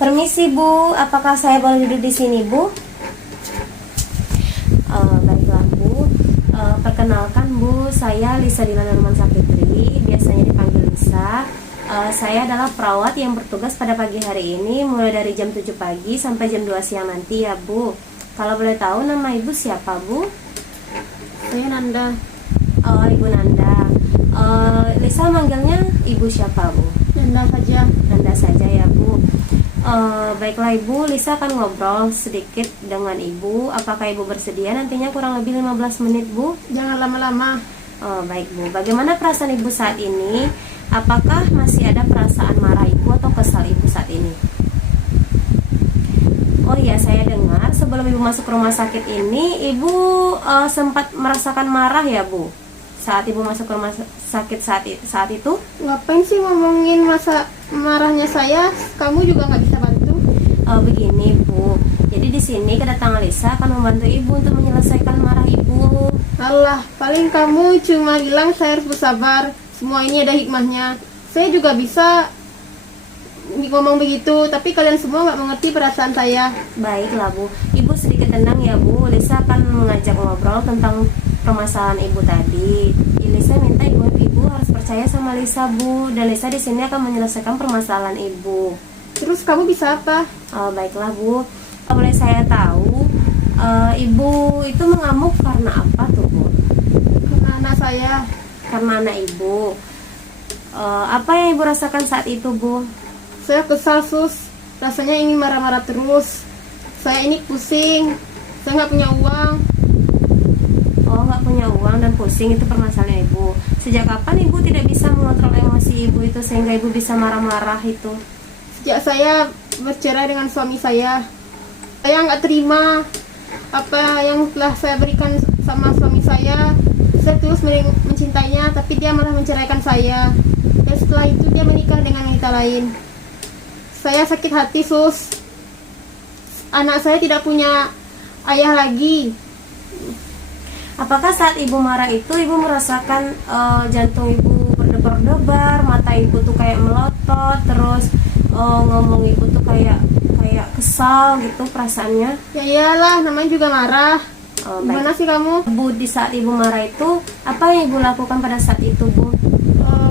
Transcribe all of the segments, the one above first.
Permisi Bu, apakah saya boleh duduk di sini Bu? Baiklah Bu. Perkenalkan Bu, saya Lisa Dilana Nurman Sapitri, biasanya dipanggil Lisa. Saya adalah perawat yang bertugas pada pagi hari ini, mulai dari jam 7 pagi sampai jam 2 siang nanti ya Bu. Kalau boleh tahu nama Ibu siapa Bu? Saya Nanda. Oh, Ibu Nanda. Lisa manggilnya Ibu siapa Bu? Nanda saja. Nanda saja ya Bu. Baiklah Ibu, Lisa akan ngobrol sedikit dengan Ibu. Apakah Ibu bersedia nantinya kurang lebih 15 menit Bu? Jangan lama-lama. Baik Bu, bagaimana perasaan Ibu saat ini? Apakah masih ada perasaan marah Ibu atau kesal Ibu saat ini? Oh iya, saya dengar sebelum Ibu masuk ke rumah sakit ini, Ibu sempat merasakan marah ya Bu? Saat Ibu masuk ke rumah sakit saat itu? Ngapain sih ngomongin masa marahnya saya? Kamu juga nggak bisa bantu. Begini Bu, jadi di sini kedatangan Lisa akan membantu Ibu untuk menyelesaikan marah Ibu. Alah, paling kamu cuma bilang saya harus bersabar. Semua ini ada hikmahnya. Saya juga bisa ngomong begitu, tapi kalian semua nggak mengerti perasaan saya. Baiklah Bu, Ibu sedikit tenang ya Bu. Lisa akan mengajak ngobrol tentang permasalahan Ibu tadi. Lisa minta Ibu harus percaya sama Lisa Bu, dan Lisa di sini akan menyelesaikan permasalahan Ibu. Terus kamu bisa apa? Baiklah Bu, boleh saya tahu Ibu itu mengamuk karena apa tuh Bu? Karena anak saya. Karena anak Ibu. Apa yang Ibu rasakan saat itu Bu? Saya kesal sus. Rasanya ingin marah-marah terus. Saya ini pusing. Saya nggak punya uang. Oh, nggak punya uang dan pusing, itu permasalahan Ibu. Sejak kapan Ibu tidak bisa mengontrol emosi Ibu itu sehingga Ibu bisa marah-marah itu? Sejak saya bercerai dengan suami saya nggak terima apa yang telah saya berikan sama suami saya. Saya terus mencintainya, tapi dia malah menceraikan saya. Dan setelah itu dia menikah dengan wanita lain. Saya sakit hati sus. Anak saya tidak punya ayah lagi. Apakah saat Ibu marah itu Ibu merasakan jantung Ibu berdebar-debar, mata Ibu tuh kayak melotot, terus ngomong Ibu tuh kayak kesal gitu perasaannya? Ya iyalah, namanya juga marah. Gimana sih kamu? Bu, di saat Ibu marah itu apa yang Ibu lakukan pada saat itu Bu?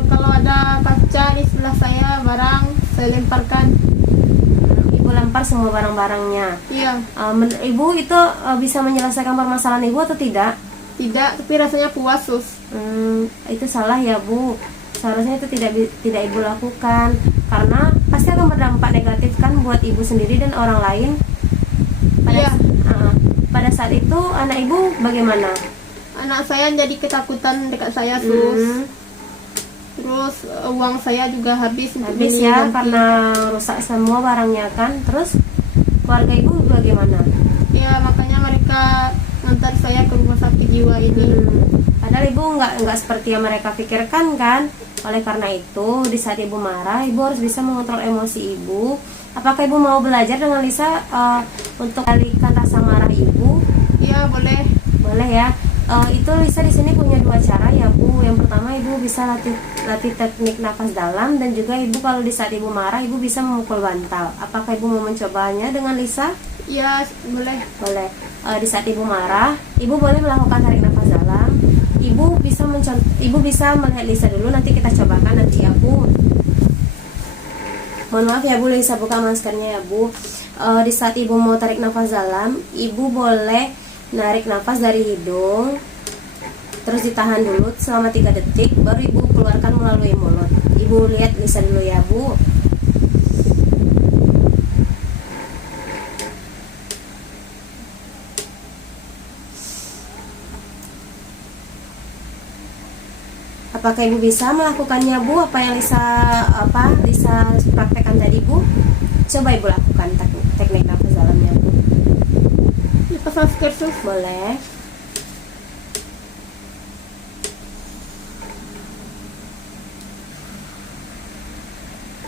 Kalau ada kaca di sebelah saya, barang saya lemparkan. Ibu lempar semua barang-barangnya. Iya. Ibu itu bisa menyelesaikan permasalahan Ibu atau tidak? Tidak, tapi rasanya puas sus. Itu salah ya Bu. Seharusnya itu tidak Ibu lakukan, karena pasti akan berdampak negatif kan buat Ibu sendiri dan orang lain. Pada saat itu anak Ibu bagaimana? Anak saya jadi ketakutan dekat saya sus. Terus uang saya juga habis ya karena rusak semua barangnya kan. Terus keluarga Ibu bagaimana? Ya makanya mereka ngantar saya ke rumah sakit jiwa ini. Padahal Ibu nggak seperti yang mereka pikirkan kan. Oleh karena itu, di saat Ibu marah, Ibu harus bisa mengontrol emosi Ibu. Apakah Ibu mau belajar dengan Lisa untuk alihkan rasa marah Ibu? Iya, boleh. Boleh ya. Itu Lisa di sini punya dua cara ya Bu. Yang pertama Ibu bisa latih teknik nafas dalam, dan juga Ibu kalau di saat Ibu marah Ibu bisa memukul bantal. Apakah Ibu mau mencobanya dengan Lisa? Iya, boleh. Boleh. Di saat Ibu marah, Ibu boleh melakukan tarik nafas dalam. Ibu bisa melihat Lisa dulu, nanti kita cobakan nanti ya Bu. Mohon maaf ya Bu, Lisa buka maskernya ya Bu. Di saat Ibu mau tarik nafas dalam, Ibu boleh narik nafas dari hidung, terus ditahan dulu selama 3 detik, baru Ibu keluarkan melalui mulut. Ibu lihat Lisa dulu ya Bu. Apakah Ibu bisa melakukannya Bu? Apa yang Lisa praktekkan tadi Bu? Coba Ibu lakukan teknik nafas dalamnya Bu. Lepas masker sus. Boleh.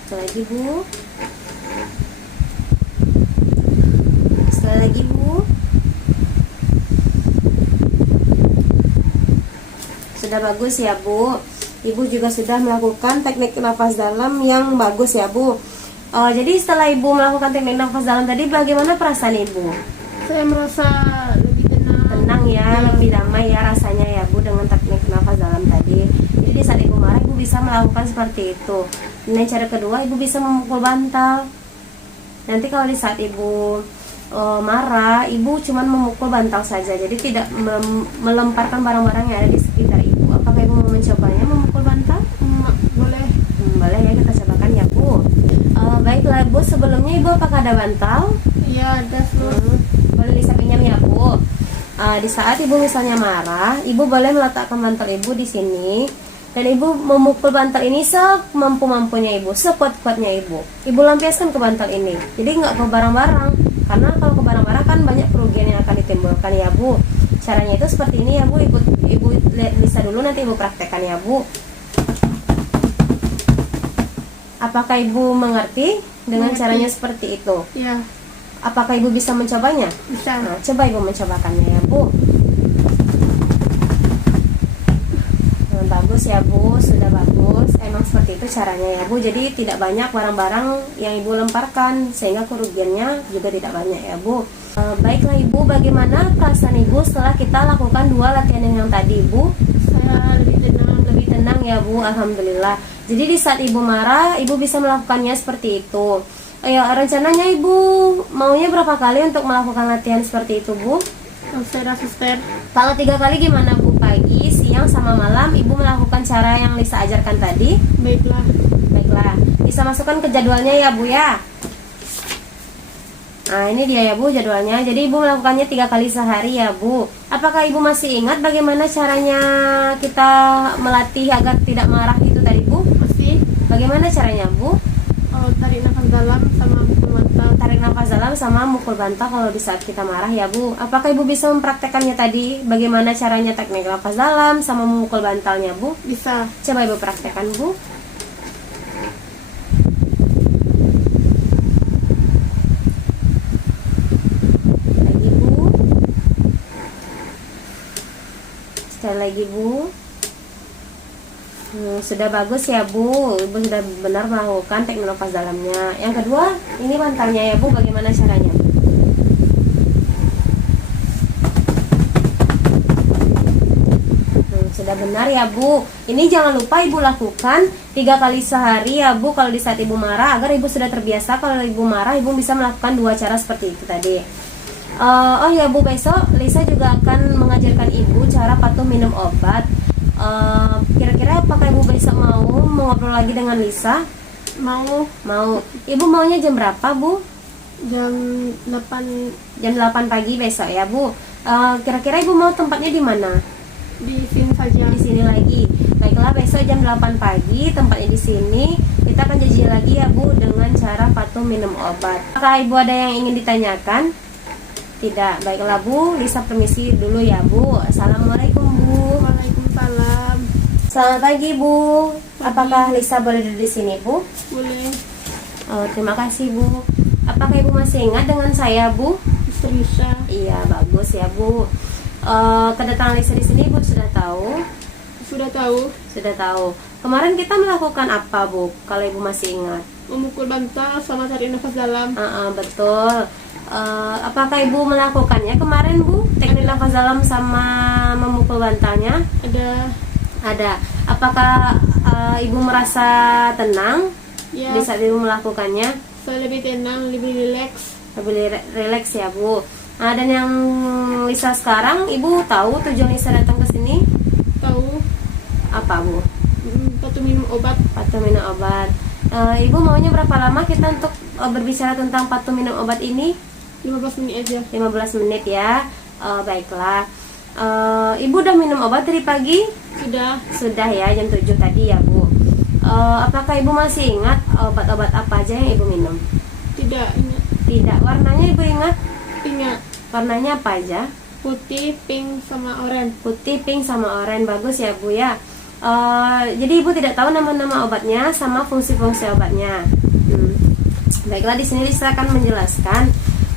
Sekali lagi Bu. Sekali lagi Bu. Sudah bagus ya Bu. Ibu juga sudah melakukan teknik nafas dalam yang bagus ya Bu. Oh, jadi setelah ibu melakukan teknik nafas dalam tadi, bagaimana perasaan ibu? Saya merasa lebih tenang. Tenang ya, lebih damai ya rasanya ya bu dengan teknik nafas dalam tadi. Jadi di saat ibu marah, ibu bisa melakukan seperti itu. Dan cara kedua, ibu bisa memukul bantal. Nanti kalau di saat ibu marah, ibu cuman memukul bantal saja, jadi tidak melemparkan barang-barang yang ada di sekitar ibu. Apakah ibu mau mencobanya memukul bantal? Boleh. Boleh ya, kita cobakan ya bu. Baiklah bu, sebelumnya ibu apakah ada bantal? Iya, ada Sus. Boleh Lisa pinjam ya bu. Di saat ibu misalnya marah, ibu boleh meletakkan bantal ibu di sini dan ibu memukul bantal ini semampu-mampunya ibu, sekuat-kuatnya ibu. Ibu lampiaskan ke bantal ini, jadi nggak ke barang-barang, karena kalau ke barang-barang kan banyak kerugian yang akan ditimbulkan ya bu. Caranya itu seperti ini ya bu. Ibu lihat Lisa dulu, nanti ibu praktekkan ya bu. Apakah ibu mengerti dengan Mengerti. caranya seperti itu? Iya, Apakah ibu bisa mencobanya? bisa. Nah, coba ibu mencobakannya ya bu. Nah, bagus ya bu, sudah bagus. Emang seperti itu caranya ya bu. Jadi tidak banyak barang-barang yang ibu lemparkan, sehingga kerugiannya juga tidak banyak ya bu. Baiklah ibu, bagaimana perasaan ibu setelah kita lakukan 2 latihan yang tadi bu? Saya lebih tenang. Lebih tenang ya bu, alhamdulillah. Jadi di saat ibu marah, ibu bisa melakukannya seperti itu. Ya, rencananya ibu maunya berapa kali untuk melakukan latihan seperti itu bu? Suster. Kalau 3 kali gimana bu? Pagi, siang, sama malam ibu melakukan cara yang Lisa ajarkan tadi? Baiklah. Baiklah, bisa masukkan ke jadwalnya ya bu ya. Nah ini dia ya bu jadwalnya. Jadi ibu melakukannya 3 kali sehari ya bu. Apakah ibu masih ingat bagaimana caranya kita melatih agar tidak marah itu tadi bu? Masih. Bagaimana caranya bu? Tarik nafas dalam sama mukul bantal. Tarik nafas dalam sama mukul bantal kalau di saat kita marah ya bu. Apakah ibu bisa mempraktekannya tadi? Bagaimana caranya teknik nafas dalam sama memukul bantalnya bu? Bisa. Coba ibu praktekkan bu. Lagi bu. Sekali lagi bu. Sudah bagus ya bu. Ibu sudah benar melakukan teknik nafas dalamnya. Yang kedua, ini bantalnya ya bu. Bagaimana caranya? Sudah benar ya bu. Ini jangan lupa ibu lakukan 3 kali sehari ya bu. Kalau di saat ibu marah, agar ibu sudah terbiasa. Kalau ibu marah, ibu bisa melakukan 2 cara seperti itu tadi. Oh ya bu, besok Lisa juga akan mengajarkan ibu cara patuh minum obat. Kira-kira apakah ibu besok mau ngobrol lagi dengan Lisa? Mau. Ibu maunya jam berapa bu? Jam 8 Jam 8 pagi besok ya bu. Kira-kira ibu mau tempatnya di mana? di sini saja. Di sini lagi. Baiklah, besok jam 8 pagi tempatnya di sini. Kita akan janji lagi ya bu dengan cara patuh minum obat. Apakah ibu ada yang ingin ditanyakan? Tidak. Baiklah bu, Lisa permisi dulu ya bu. Assalamualaikum bu. Waalaikumsalam. Selamat pagi bu. Apakah Lisa boleh duduk di sini bu? Boleh. Terima kasih bu. Apakah ibu masih ingat dengan saya bu? Mister Lisa. Iya, bagus ya bu. Kedatangan Lisa di sini ibu sudah tahu? Sudah tahu. Sudah tahu. Kemarin kita melakukan apa bu? Kalau ibu masih ingat? Memukul bantal sama tarik nafas dalam. Betul. Apakah ibu melakukannya kemarin bu? Teknik nafas dalam sama memukul bantalnya? Ada. Apakah ibu merasa tenang Ya. di saat ibu melakukannya? Saya lebih tenang, lebih rileks. Lebih rileks ya bu. Dan yang Lisa sekarang, ibu tahu tujuan Lisa datang ke sini? Tahu. Apa bu? Patuh minum obat. Patuh minum obat. Ibu maunya berapa lama kita untuk berbicara tentang patuh minum obat ini? 15 menit aja. 15 menit ya. Baiklah. Ibu udah minum obat dari pagi? Sudah ya, jam 7 tadi ya bu. Apakah ibu masih ingat obat-obat apa aja yang ibu minum? Tidak ingat. Tidak. Warnanya ibu ingat? Ingat. Warnanya apa aja? Putih, pink, sama oranye. Putih, pink, sama oranye. Bagus ya bu ya. Jadi ibu tidak tahu nama-nama obatnya sama fungsi-fungsi obatnya. Baiklah, di sini Lisa akan menjelaskan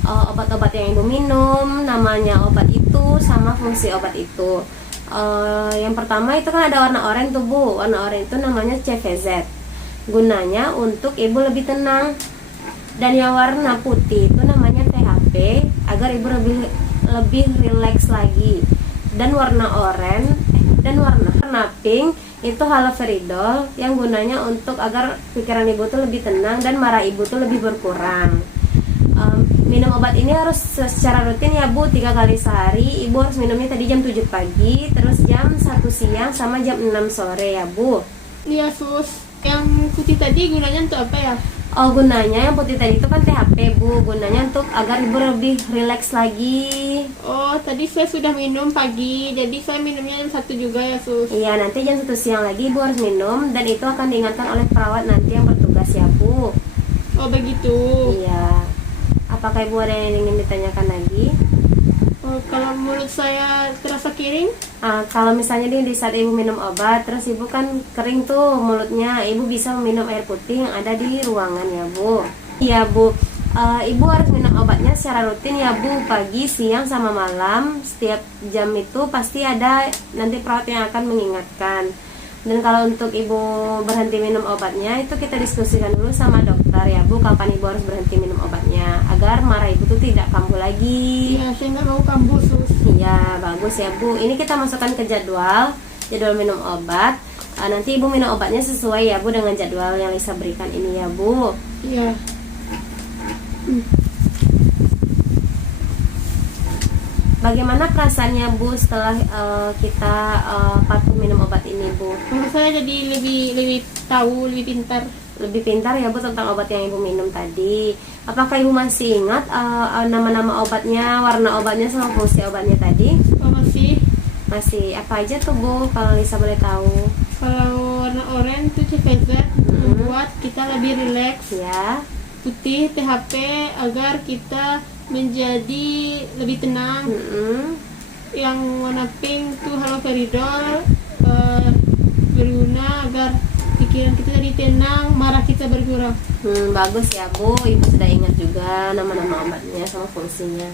obat-obat yang ibu minum, namanya obat itu, sama fungsi obat itu. Yang pertama itu kan ada warna oranye tuh bu. Warna oranye itu namanya CVZ. Gunanya untuk ibu lebih tenang. Dan yang warna putih itu namanya THP agar ibu lebih rileks lagi. Dan warna oranye dan warna pink itu haloperidol yang gunanya untuk agar pikiran ibu tuh lebih tenang dan marah ibu tuh lebih berkurang. Minum obat ini harus secara rutin ya Bu, 3 kali sehari. Ibu harus minumnya tadi jam 7 pagi, terus jam 1 siang sama jam 6 sore ya Bu. Iya sus, yang putih tadi gunanya untuk apa ya? Oh, gunanya yang putih tadi itu kan THP Bu, gunanya untuk agar ibu lebih rileks lagi. Oh, tadi saya sudah minum pagi, jadi saya minumnya jam 1 juga ya sus. Iya, nanti jam 1 siang lagi ibu harus minum, dan itu akan diingatkan oleh perawat nanti yang bertugas ya Bu. Oh begitu. Iya. Apakah ibu ada yang ingin ditanyakan lagi? Oh, kalau mulut saya terasa kering, Kalau misalnya di saat ibu minum obat, terus ibu kan kering tuh mulutnya, ibu bisa minum air putih yang ada di ruangan ya Bu. Iya Bu. Ibu harus minum obatnya secara rutin ya Bu, pagi, siang, sama malam. Setiap jam itu pasti ada nanti perawat yang akan mengingatkan. Dan kalau untuk ibu berhenti minum obatnya, itu kita diskusikan dulu sama dokter ya Bu, kapan ibu harus berhenti minum obatnya agar marah ibu tuh tidak kambuh lagi. ya saya nggak mau kambuh sus. Iya, bagus ya Bu. Ini kita masukkan ke jadwal minum obat. Nanti ibu minum obatnya sesuai ya Bu dengan jadwal yang Lisa berikan ini ya Bu. Iya. Bagaimana perasaannya Bu setelah kita patuh minum obat ini Bu? Menurut saya jadi lebih tahu, lebih pintar. Lebih pintar ya Bu tentang obat yang ibu minum tadi. Apakah ibu masih ingat nama-nama obatnya, warna obatnya, sama fungsi obatnya tadi? Oh masih. Masih. Apa aja tuh Bu kalau Lisa boleh tahu? Kalau warna oranye itu CVZ membuat kita lebih rileks. Ya. Putih THP agar kita menjadi lebih tenang. Yang warna pink itu haloperidol, berguna agar pikiran kita jadi tenang, marah kita berkurang. Bagus ya Bu, ibu sudah ingat juga nama-nama obatnya sama fungsinya.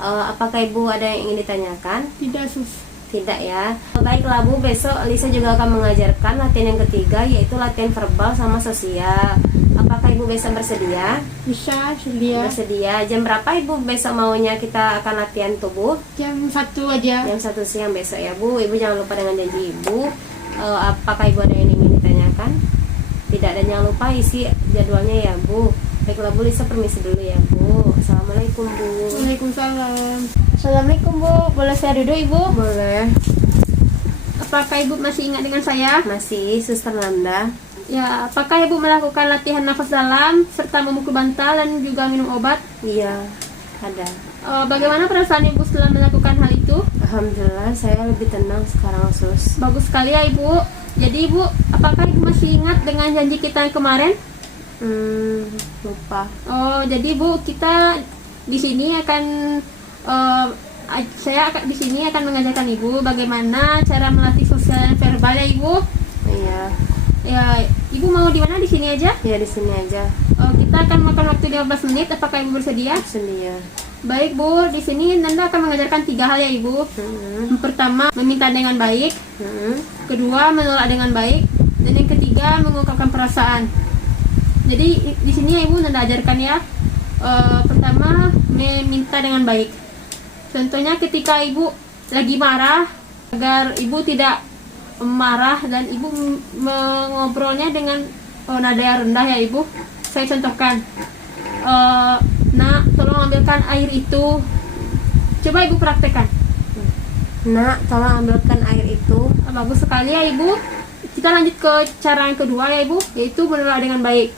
Apakah ibu ada yang ingin ditanyakan? Tidak sus. Tidak ya. Baiklah Bu, besok Lisa juga akan mengajarkan latihan yang ketiga, yaitu latihan verbal sama sosial. Apakah ibu besok bersedia? Bisa sedia. Bersedia. Jam berapa ibu besok maunya kita akan latihan tubuh? Jam 1 aja. Jam 1 siang besok ya Bu. Ibu jangan lupa dengan janji ibu. Apakah ibu ada yang ingin ditanyakan? Tidak, dan jangan lupa isi jadwalnya ya Bu. Baiklah Bu, Lisa permisi dulu ya Bu. Assalamualaikum Bu. Waalaikumsalam. Assalamualaikum Bu, boleh saya duduk Ibu? Boleh. Apakah Ibu masih ingat dengan saya? Masih, Suster Nanda. Ya, apakah Ibu melakukan latihan nafas dalam serta memukul bantal dan juga minum obat? Iya, ada. Bagaimana perasaan Ibu setelah melakukan hal itu? Alhamdulillah saya lebih tenang sekarang Sus. Bagus sekali ya Ibu. Jadi Ibu, apakah Ibu masih ingat dengan janji kita yang kemarin? Lupa. Oh, jadi Bu, kita di sini akan di sini akan mengajarkan Ibu bagaimana cara melatih sosial verbal ya Ibu. Iya. Ya, Ibu mau di mana? Di sini aja? Ya di sini aja. Kita akan makan waktu 15 menit. Apakah Ibu bersedia? Bersedia. Baik Bu, di sini Nanda akan mengajarkan 3 hal ya Ibu. Yang pertama, meminta dengan baik. Kedua, menolak dengan baik. Dan yang ketiga, mengungkapkan perasaan. Jadi di sini Ibu Nanda ajarkan ya. Pertama, meminta dengan baik. Contohnya ketika Ibu lagi marah, agar Ibu tidak marah dan Ibu mengobrolnya dengan nada yang rendah ya Ibu. Saya contohkan, Nak, tolong ambilkan air itu. Coba Ibu praktekkan. Nak, tolong ambilkan air itu. Bagus sekali ya Ibu. Kita lanjut ke cara yang kedua ya Ibu, yaitu menolak dengan baik.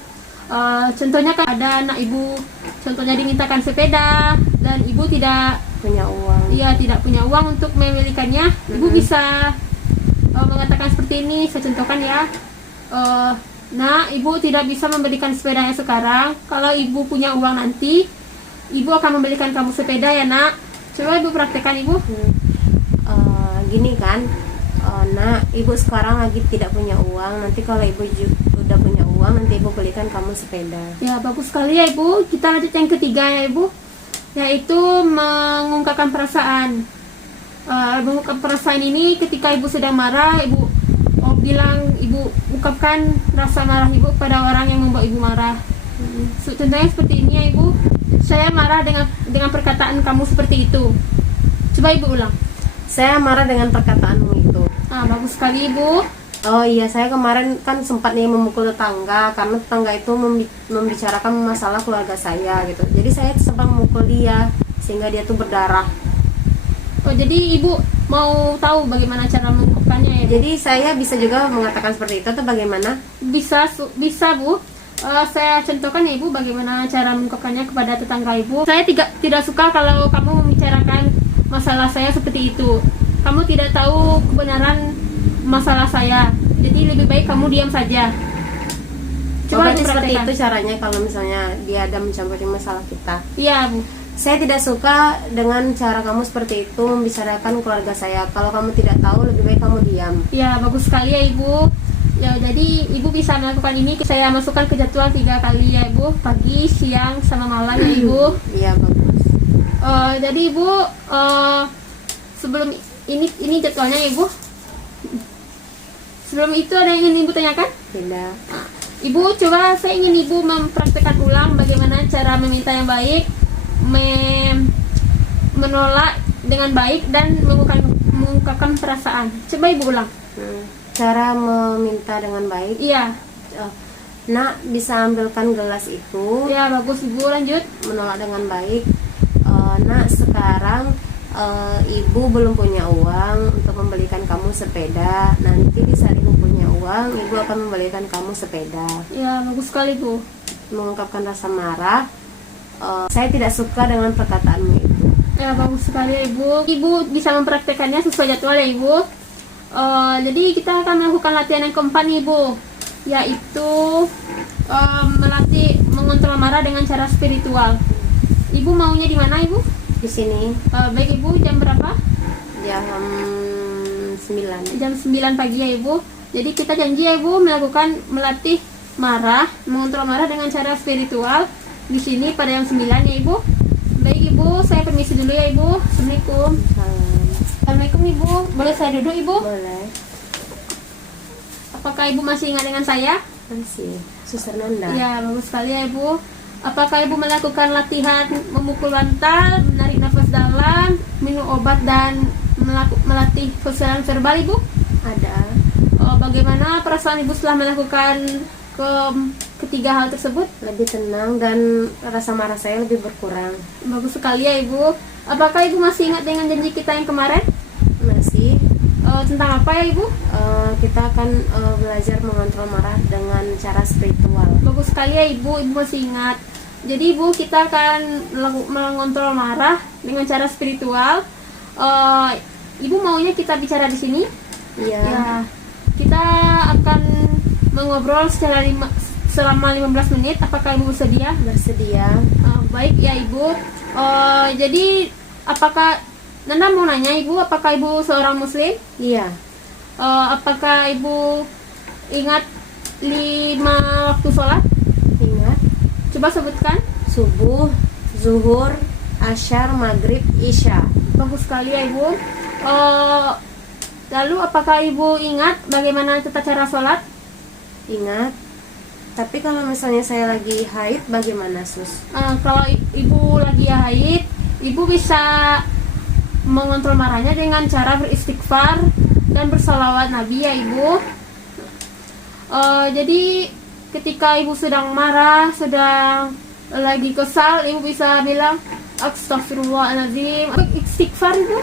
Contohnya kan ada anak Ibu, contohnya dimintakan sepeda dan Ibu tidak Punya uang. Iya, tidak punya uang untuk membelikannya. Ibu bisa mengatakan seperti ini. Saya contohkan ya. Nah, Ibu tidak bisa membelikan sepedanya sekarang. Kalau Ibu punya uang nanti, Ibu akan membelikan kamu sepeda ya Nak. Coba Ibu praktekkan Ibu. Gini kan, Nak, Ibu sekarang lagi tidak punya uang. Nanti kalau Ibu udah punya uang, nanti Ibu belikan kamu sepeda. Ya, bagus sekali ya Ibu. Kita lanjut yang ketiga ya Ibu, yaitu mengungkapkan perasaan. Mengungkapkan perasaan ini ketika Ibu sedang marah, Ibu bilang, Ibu ungkapkan rasa marah Ibu pada orang yang membuat Ibu marah. Contohnya seperti ini ya Ibu. Saya marah dengan perkataan kamu seperti itu. Coba Ibu ulang. Saya marah dengan perkataanmu itu. Bagus sekali Ibu. Oh iya, saya kemarin kan sempat nih memukul tetangga karena tetangga itu membicarakan masalah keluarga saya gitu. Jadi saya sempat memukul dia sehingga dia tuh berdarah. Oh, jadi Ibu mau tahu bagaimana cara mengukurkannya ya? Jadi saya bisa juga mengatakan seperti itu atau bagaimana? Bisa Bu. Saya contohkan ya Ibu bagaimana cara mengukurkannya kepada tetangga Ibu. Saya tidak suka kalau kamu membicarakan masalah saya seperti itu. Kamu tidak tahu kebenaran masalah saya, jadi lebih baik kamu diam saja. Coba Berarti seperti dipraktekkan. itu caranya kalau misalnya dia ada mencampuri masalah kita. Iya Bu. Saya tidak suka dengan cara kamu seperti itu membicarakan keluarga saya. Kalau kamu tidak tahu, lebih baik kamu diam. Ya, bagus sekali ya Ibu. Ya, jadi Ibu bisa melakukan ini. Saya masukkan ke jadwal 3 kali ya Ibu, pagi, siang, sama malam ya Ibu. Iya, bagus. Jadi Ibu, sebelum ini jadwalnya ya Ibu. Sebelum itu ada yang ingin Ibu tanyakan? Tidak. Ibu, coba saya ingin Ibu mempraktekkan ulang bagaimana cara meminta yang baik, menolak dengan baik, dan mengungkapkan perasaan. Coba Ibu ulang. Cara meminta dengan baik. Iya. Nak, bisa ambilkan gelas itu. Ya, bagus Ibu, lanjut. Menolak dengan baik. Nak, sekarang ibu belum punya uang untuk membelikan kamu sepeda. Nanti di saat ibu punya uang, ibu akan membelikan kamu sepeda. Ya, bagus sekali Bu. Mengungkapkan rasa marah. Saya tidak suka dengan perkataanmu itu. Ya, bagus sekali ya Ibu. Ibu bisa mempraktekannya sesuai jadwal ya Ibu. Jadi kita akan melakukan latihan yang keempat nih Ibu, yaitu melatih mengontrol marah dengan cara spiritual. Ibu maunya di mana Ibu? Di sini Baik Ibu, jam berapa? jam 9. Jam 9 pagi ya Ibu. Jadi kita janji ya Ibu melatih marah, mengontrol marah dengan cara spiritual di sini pada jam 9 ya Ibu. Baik Ibu, saya permisi dulu ya Ibu. Assalamualaikum. Assalamualaikum Ibu. Boleh saya duduk Ibu? Boleh. Apakah Ibu masih ingat dengan saya? Masih. Suster Nanda. Ya, bagus sekali ya Ibu. Apakah Ibu melakukan latihan memukul bantal, menarik nafas dalam, minum obat, dan melatih keseimbangan verbal Ibu? Ada. Bagaimana perasaan Ibu setelah melakukan ketiga hal tersebut? Lebih tenang dan rasa marah saya lebih berkurang. Bagus sekali ya Ibu. Apakah Ibu masih ingat dengan janji kita yang kemarin? Masih. Tentang apa ya Ibu? Kita akan belajar mengontrol marah dengan cara spiritual. Bagus sekali ya Ibu. Ibu masih ingat. Jadi Ibu, kita akan mengontrol marah dengan cara spiritual. Ibu maunya kita bicara di sini? Iya. Ya. Kita akan mengobrol selama 15 menit. Apakah Ibu bersedia? Bersedia. Baik ya Ibu. Jadi apakah Nanda mau nanya Ibu, apakah Ibu seorang Muslim? Iya. Apakah Ibu ingat 5 waktu sholat? Ingat. Coba sebutkan. Subuh, zuhur, asyar, maghrib, isya. Bagus sekali ya Ibu. Lalu apakah Ibu ingat bagaimana tata cara sholat? Ingat. Tapi kalau misalnya saya lagi haid, bagaimana Sus? Kalau Ibu lagi haid, Ibu bisa mengontrol marahnya dengan cara beristighfar dan bersalawat Nabi ya Ibu. Jadi ketika Ibu sedang marah, sedang lagi kesal, Ibu bisa bilang Astagfirullahaladzim. Istighfar Ibu.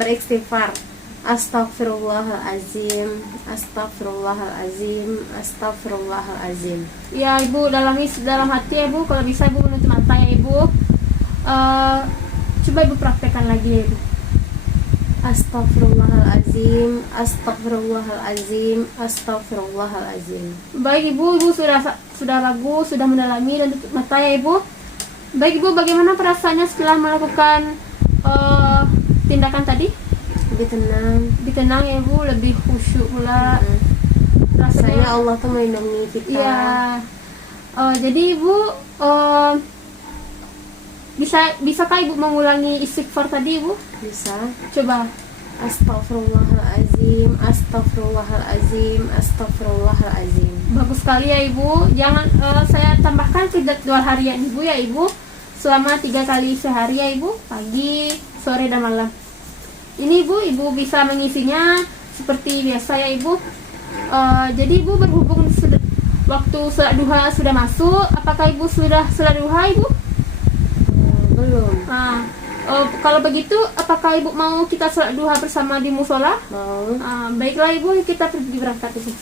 Beristighfar. Astagfirullahalazim, astagfirullahalazim, astagfirullahalazim. Ya Ibu, dalam hati ya Ibu. Kalau bisa Ibu menutup mata ya Ibu. Coba Ibu praktekkan lagi ya Ibu. Astagfirullahalazim, astagfirullahalazim, astagfirullahalazim. Baik Ibu, Ibu sudah bagus, sudah mendalami dan tutup mata ya Ibu. Baik Ibu, bagaimana perasaannya setelah melakukan tindakan tadi? Lebih tenang. Lebih tenang ya Ibu, lebih khusyuk pula. Rasanya Allah tuh melindungi kita. Iya. Jadi Ibu, bisakah Ibu mengulangi istighfar tadi Ibu? Bisa. Coba. Astagfirullahalazim, astagfirullahalazim, astagfirullahalazim. Bagus sekali ya Ibu. Jangan saya tambahkan jadwal harian Ibu ya Ibu. Selama 3 kali sehari ya Ibu, pagi, sore dan malam. Ini Ibu bisa mengisinya seperti biasa ya Ibu. Jadi Ibu berhubung waktu sholat duha sudah masuk. Apakah Ibu sudah sholat duha Ibu? Belum. Kalau begitu, apakah Ibu mau kita sholat duha bersama di musola? Mau. Baiklah Ibu, kita pergi berangkat Ibu.